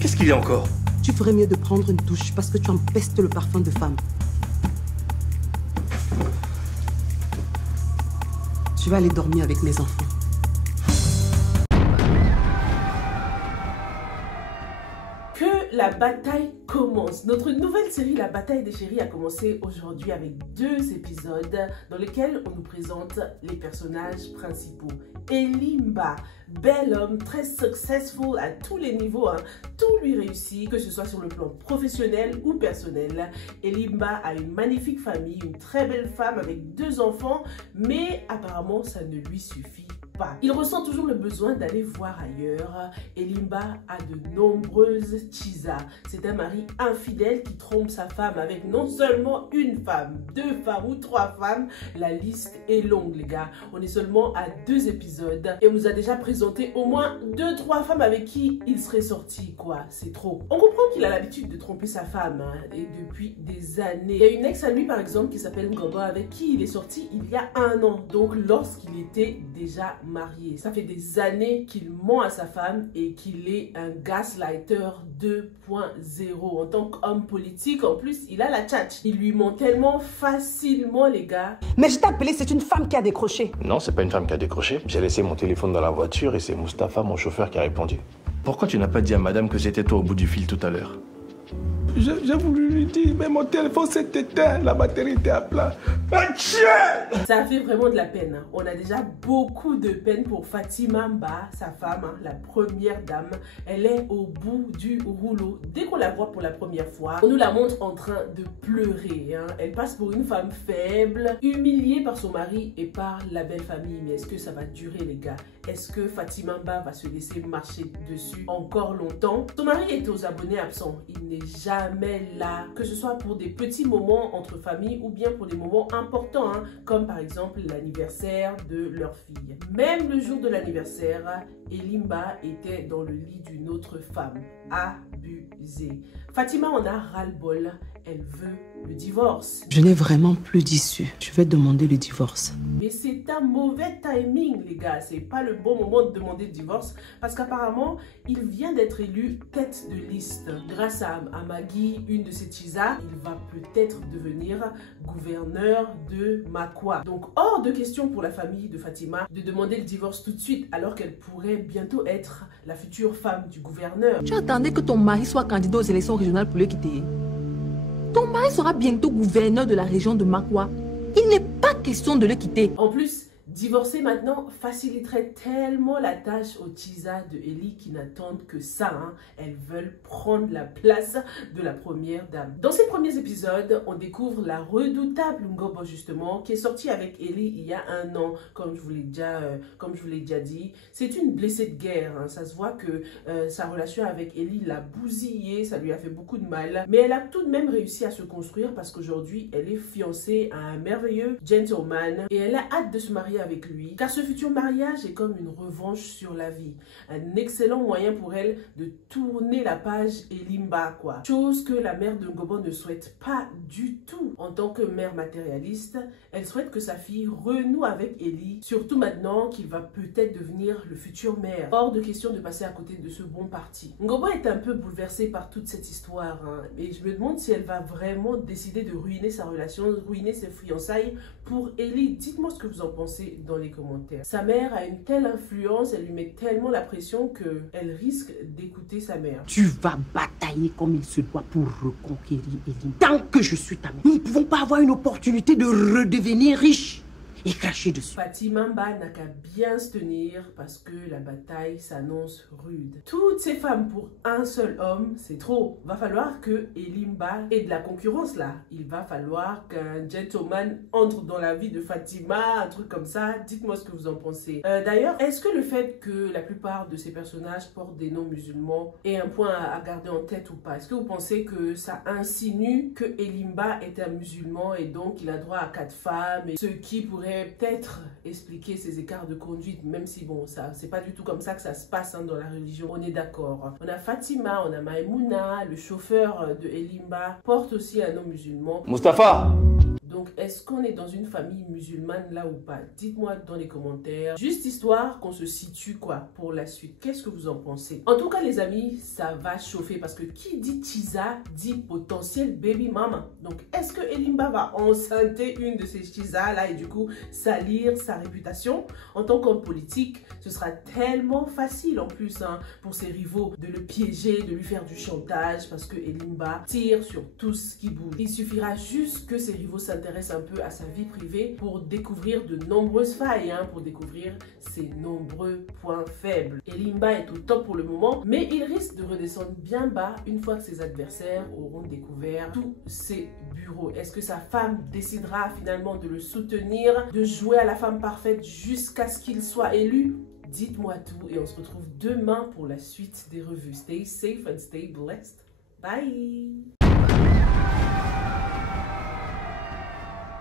qu'est-ce qu'il y a encore? Tu ferais mieux de prendre une douche parce que tu empestes le parfum de femme. Tu vas aller dormir avec mes enfants. Que la bataille commence. Notre nouvelle série La Bataille des Chéris a commencé aujourd'hui avec 2 épisodes dans lesquels on nous présente les personnages principaux. Elimba, bel homme, très successful à tous les niveaux, hein. Tout lui réussit, que ce soit sur le plan professionnel ou personnel. Elimba a une magnifique famille, une très belle femme avec 2 enfants, mais apparemment ça ne lui suffit pas. Il ressent toujours le besoin d'aller voir ailleurs. Elimba a de nombreuses chisas. C'est un mari infidèle qui trompe sa femme avec non seulement une femme, 2 femmes ou 3 femmes. La liste est longue, les gars. On est seulement à 2 épisodes et on nous a déjà présenté au moins 2-3 femmes avec qui il serait sorti, quoi. C'est trop. On comprend qu'il a l'habitude de tromper sa femme, hein, et depuis des années. Il y a une ex à lui, par exemple, qui s'appelle Ngobo, avec qui il est sorti il y a 1 an. Donc, lorsqu'il était déjà marié. Ça fait des années qu'il ment à sa femme et qu'il est un gaslighter 2.0. En tant qu'homme politique, en plus, il a la tchatch. Il lui ment tellement facilement, les gars. Mais je t'ai appelé, c'est une femme qui a décroché. Non, c'est pas une femme qui a décroché. J'ai laissé mon téléphone dans la voiture et c'est Mustapha, mon chauffeur, qui a répondu. Pourquoi tu n'as pas dit à madame que c'était toi au bout du fil tout à l'heure? J'ai voulu lui dire, mais mon téléphone s'est éteint, la batterie était à plat. Ça fait vraiment de la peine, hein. On a déjà beaucoup de peine pour Fatima Mba, sa femme, hein, la première dame. Elle est au bout du rouleau. Dès qu'on la voit pour la première fois, on nous la montre en train de pleurer, hein. Elle passe pour une femme faible, humiliée par son mari et par la belle famille. Mais est-ce que ça va durer, les gars? Est-ce que Fatima Mba va se laisser marcher dessus encore longtemps? Son mari est aux abonnés absents. Il n'est jamais là, que ce soit pour des petits moments entre familles ou bien pour des moments importants, hein, comme par exemple l'anniversaire de leur fille. Même le jour de l'anniversaire, Elimba était dans le lit d'une autre femme. Abusée. Fatima en a ras-le-bol. Elle veut le divorce. Je n'ai vraiment plus d'issue. Je vais demander le divorce. Mais c'est un mauvais timing, les gars. C'est pas le bon moment de demander le divorce parce qu'apparemment, il vient d'être élu tête de liste. Grâce à Maggie, une de ses chisas, il va peut-être devenir gouverneur de Makwa. Donc, hors de question pour la famille de Fatima de demander le divorce tout de suite alors qu'elle pourrait bientôt être la future femme du gouverneur. Tu attendais que ton mari soit candidat aux élections régionales pour le quitter. Ton mari sera bientôt gouverneur de la région de Makwa. Il n'est pas question de le quitter. En plus, divorcer maintenant faciliterait tellement la tâche aux Chisa de Eli qui n'attendent que ça, hein. Elles veulent prendre la place de la première dame. Dans ces premiers épisodes, on découvre la redoutable Ngobo justement, qui est sortie avec Eli il y a 1 an, comme je vous l'ai déjà dit. C'est une blessée de guerre, hein. Ça se voit que sa relation avec Eli l'a bousillée, ça lui a fait beaucoup de mal. Mais elle a tout de même réussi à se construire parce qu'aujourd'hui, elle est fiancée à un merveilleux gentleman et elle a hâte de se marier avec lui, car ce futur mariage est comme une revanche sur la vie. Un excellent moyen pour elle de tourner la page Elimba, quoi. Chose que la mère de Ngobo ne souhaite pas du tout. En tant que mère matérialiste, elle souhaite que sa fille renoue avec Eli, surtout maintenant qu'il va peut-être devenir le futur maire. Hors de question de passer à côté de ce bon parti. Ngobo est un peu bouleversée par toute cette histoire, hein, et je me demande si elle va vraiment décider de ruiner sa relation, ruiner ses fiançailles pour Eli. Dites-moi ce que vous en pensez dans les commentaires. Sa mère a une telle influence, elle lui met tellement la pression qu'elle risque d'écouter sa mère. Tu vas batailler comme il se doit pour reconquérir Elie. Tant que je suis ta mère, nous ne pouvons pas avoir une opportunité de redevenir riche et cracher dessus. Fatima Mba n'a qu'à bien se tenir parce que la bataille s'annonce rude. Toutes ces femmes pour un seul homme, c'est trop. Va falloir que Elimba ait de la concurrence là. Il va falloir qu'un gentleman entre dans la vie de Fatima, un truc comme ça. Dites-moi ce que vous en pensez. D'ailleurs, est-ce que le fait que la plupart de ces personnages portent des noms musulmans est un point à garder en tête ou pas? Est-ce que vous pensez que ça insinue que Elimba est un musulman et donc il a droit à 4 femmes, et ce qui pourrait peut-être expliquer ces écarts de conduite, même si bon, ça c'est pas du tout comme ça que ça se passe, hein, dans la religion, on est d'accord. On a Fatima, on a Maïmouna, le chauffeur de Elimba porte aussi un nom musulman. Mustapha! Donc, est-ce qu'on est dans une famille musulmane là ou pas? Dites-moi dans les commentaires. Juste histoire qu'on se situe quoi pour la suite. Qu'est-ce que vous en pensez? En tout cas, les amis, ça va chauffer parce que qui dit Chiza dit potentiel baby mama. Donc, est-ce que Elimba va enceinter une de ces Chiza là et du coup salir sa réputation? En tant qu'homme politique, ce sera tellement facile en plus hein, pour ses rivaux de le piéger, de lui faire du chantage parce que Elimba tire sur tout ce qui bouge. Il suffira juste que ses rivaux s'intéressent un peu à sa vie privée pour découvrir de nombreuses failles, hein, pour découvrir ses nombreux points faibles. Elimba est au top pour le moment, mais il risque de redescendre bien bas une fois que ses adversaires auront découvert tous ses bureaux. Est-ce que sa femme décidera finalement de le soutenir, de jouer à la femme parfaite jusqu'à ce qu'il soit élu? Dites-moi tout et on se retrouve demain pour la suite des revues. Stay safe and stay blessed. Bye!